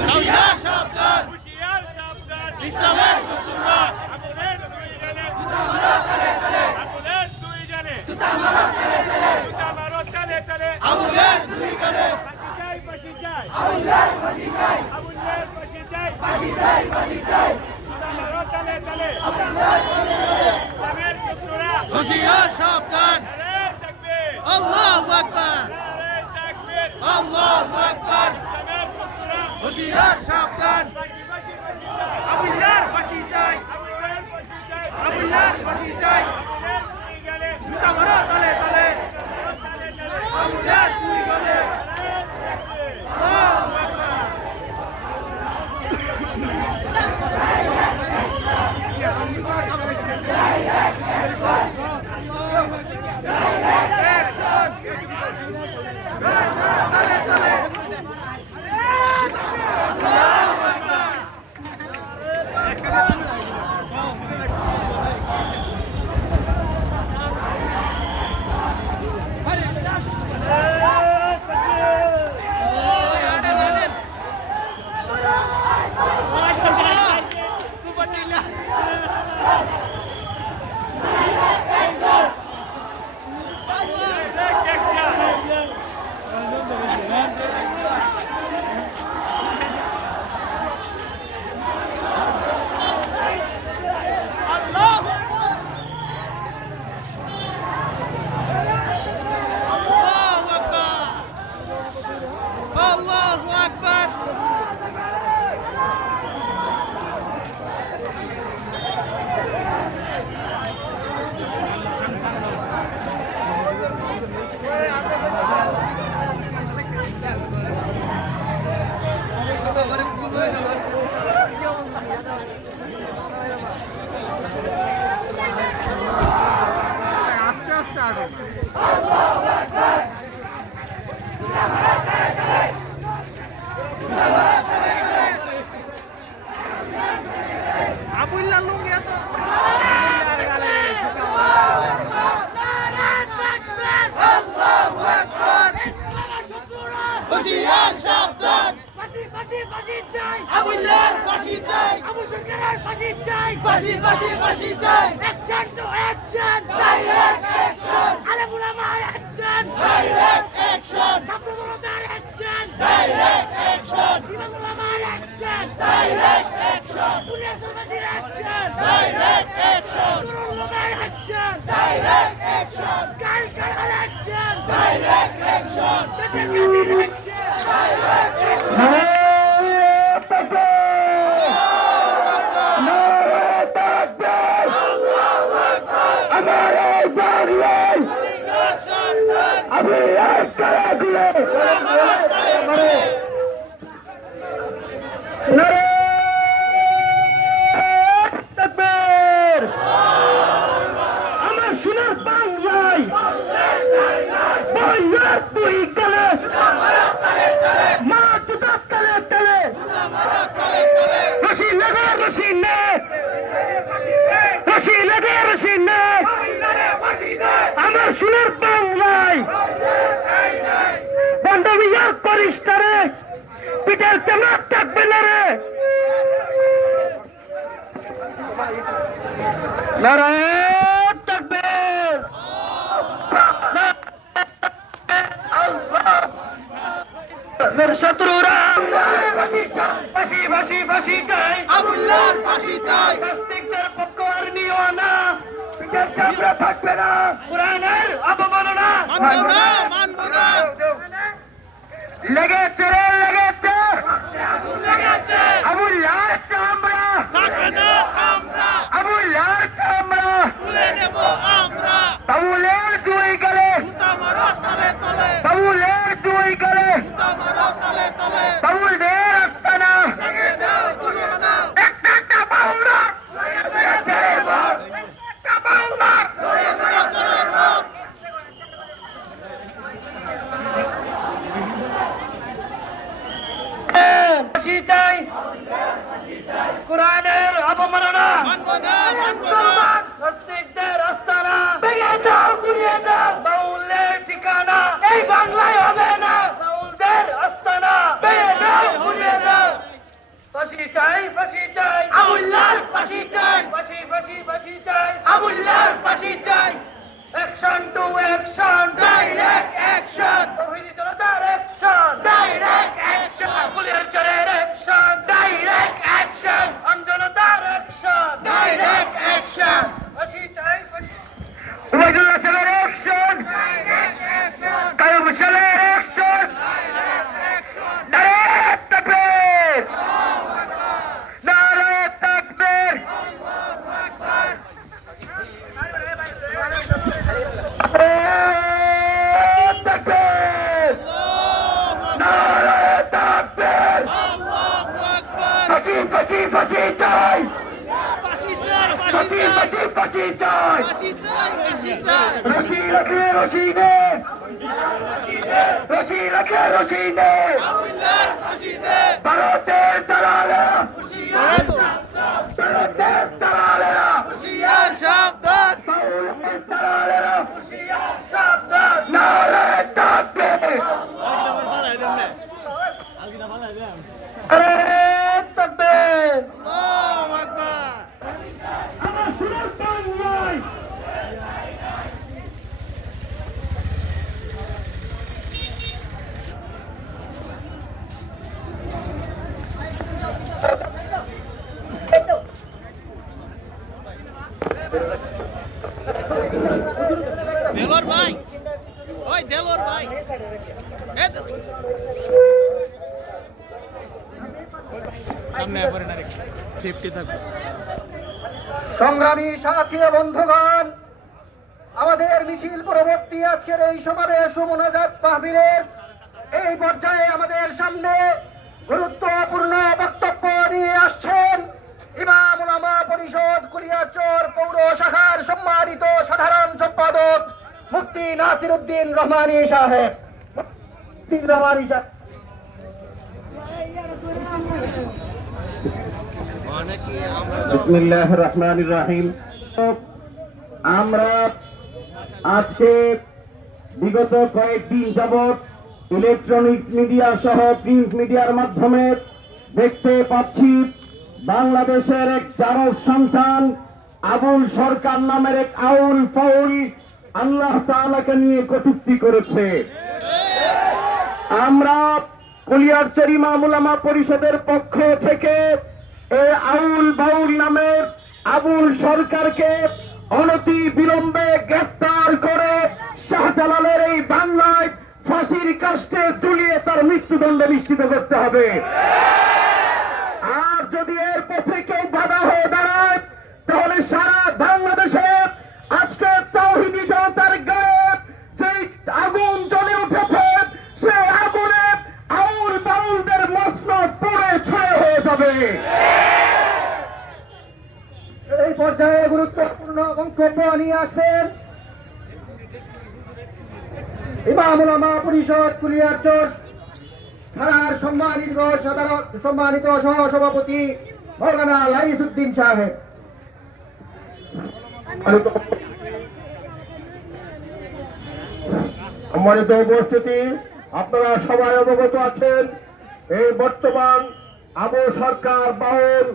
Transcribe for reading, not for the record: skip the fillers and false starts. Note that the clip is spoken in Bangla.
হুঁশিয়ার সাবধান, হুঁশিয়ার সাবধান, ইসলামের শত্রুরা আগুনের দুই গালে, জুতা মারো তালে তালে, আগুনের দুই গালে, জুতা মারো তালে তালে, জুতা মারো তালে তালে, আগুনের দুই গালে, ফাঁসি চাই, আগুনের ফাঁসি চাই, আগুনের ফাঁসি চাই, ফাঁসি চাই, ফাঁসি চাই, জুতা মারো তালে তালে, আগুনের ফাঁসি চাই। ইসলামের শত্রুরা হুঁশিয়ার সাবধান, নারে তাকবীর, আল্লাহু আকবার, নারে তাকবীর, আল্লাহু আকবার, ইসলামের শত্রুরা হুঁশিয়ার সাবধান, ফাঁসি ফাঁসি ফাঁসি চাই, আগুনের ফাঁসি চাই, আগুনের ফাঁসি চাই, আগুনের ফাঁসি চাই, আগুনের দুই গালে, জুতা মারো তালে তালে, মারো তালে তালে, আগুনের দুই গালে, নারে তাকবীর। আল্লাহু আকবার। আল্লাহু আকবার, আল্লাহু আকবার। আস্তে আস্তে আগে আবুল্লাহ লুঙ্গি এত আল্লাহু আকবার, হুঁশিয়ার সাবধান, ফাঁসি ফাঁসি ফাঁসি চাই, আবুল্লাহর ফাঁসি চাই, আবু সরকারের ফাঁসি চাই, ফাঁসি ফাঁসি ফাঁসি চাই, action to action, direct action, আলেমুল আমার অ্যাকশন, ডাইরেক্ট অ্যাকশন, ছাত্র জনতার অ্যাকশন, ডাইরেক্ট অ্যাকশন, ইমামুল আমার অ্যাকশন, ডাইরেক্ট অ্যাকশন, পুলিশ সরকারের অ্যাকশন, ডাইরেক্ট অ্যাকশন, নুরুল লোকের অ্যাকশন, ডাইরেক্ট অ্যাকশন, কাল কালার অ্যাকশন, ডাইরেক্ট অ্যাকশন, বেতন কাদের অ্যাকশন, হুঁশিয়ার সাবধান, আমার সোনার বাংলায় বইয়ের দুই গেলে মা জুতা তালে তালে রশি লাগে রশি নে রশি লাগে রশি নে আমার সোনার বাংলায় বন্ধ বিয়ার করিস না রে পিঠের চামড়া থাকবে না রে নারায়ণ তাকবীর মেরে শত্রুরা ফাঁসি ফাঁসি ফাঁসি চাই, আবুল্লাহর ফাঁসি চাই, নাস্তিকদের পক্ষ আর নিও না পিঠের চামড়া থাকবে না কোরআনের অবমাননা মানব না, মানব না, লেগেছে রে লেগেছে লেগেছে, আবুল্লাহর চামড়া থাকবে না আমরা, আবুল্লাহর চামড়া তুলে নেব আমরা, তাবুলের দুই গেলে জুতা মারো তালে তালে, তাবুলের দুই গেলে জুতা মারো তালে তালে, তাবুলদের আস্তানা ভেঙে দাও, তুলে নাও, একটা বাউন্ডা একটা বাউন্ডা জোরে জোরে জোরে রোদ, ফাঁসি চাই কোরআনের অবমাননা মানব না, মানব না, নাস্তিকদের আস্তানা ভেঙে দাও গুড়িয়ে দাও বাউলের ঠিকানা এই বাংলায় হবে না বাউলদের আস্তানা ভেঙে দাও গুড়িয়ে দাও ফাঁসি ফাঁসি ফাঁসি চাই, ফাঁসি চাই, ফাঁসি ফাঁসি চাই, ফাঁসি ফাঁসি চাই, ফাঁসি চাই, ফাঁসি চাই। রশি রাখে রশি নে, রশি রাখে রশি নে, আউলার ফাঁসি দে। ভারতের দালালেরা, ভারতের দালালেরা, হুঁশিয়ার সাবধান, বাউলের দালালেরা, নারায়ে তাকবীর, নারায়ে তাকবীর। আল্লাহু আকবার। আমার সুলতান নয়, দেলোর ভাই, ওই দেলোর ভাই, সামনে পরে না রেখে সেফটি থাকবে। সংগ্রামী সাথী ও বন্ধুগণ, আমাদের মিছিল পরবর্তী আজকের এই সমাবেশ ও মোনাজাত মাহফিলের এই পর্যায়ে আমাদের সামনে গুরুত্বপূর্ণ বক্তব্য নিয়ে আসছেন ইমাম উলামা পরিষদ কুলিয়ারচর পৌর শাখার সম্মানিত সাধারণ সম্পাদক মুফতি নাসির উদ্দিন রহমানী সাহেব। মুফতি রহমানী সাহেব। বিসমিল্লাহির রহমানির রহিম। আমরা আজকে বিগত কয়েকদিন যাবৎ ইলেকট্রনিক্স মিডিয়া সহ প্রিন্ট মিডিয়ার মাধ্যমে দেখতে পাচ্ছি বাংলাদেশের এক জারজ সন্তান আবুল সরকার নামের এক আউল ফাউল আল্লাহ তাআলাকে নিয়ে কটূক্তি করেছে। আমরা কুলিয়ারচর ইমাম উলামা পরিষদের পক্ষ থেকে এই আউল বাউল নামের আবুল সরকারকে অনতি বিলম্বে গ্রেফতার করে শাহজালালের এই বাংলায় ফাঁসির কাস্টে ঝুলিয়ে তার মৃত্যুদণ্ড নিশ্চিত করতে হবে। আর যদি এর পথে কেউ বাধা হয়ে দাঁড়ায় তাহলে সারা বাংলাদেশে আজকে তাওহীদি জনতার গায়ে যে আগুন জ্বলে উঠেছে সেই আগুনে আউল বাউলদের মসনদ পুড়ে ছাই হয়ে যাবে। এই পর্যায়ে গুরুত্বপূর্ণ বক্তব্য নিয়ে আসবেন ইমাম উলামা পরিষদ কুলিয়ারচর থানার সম্মানিত সহ সভাপতি মাওলানা লাইসুদ্দিন সাহেব। সম্মানিত উপস্থিতি, আপনারা সবাই অবগত আছেন এই বর্তমান আবু সরকার বাউল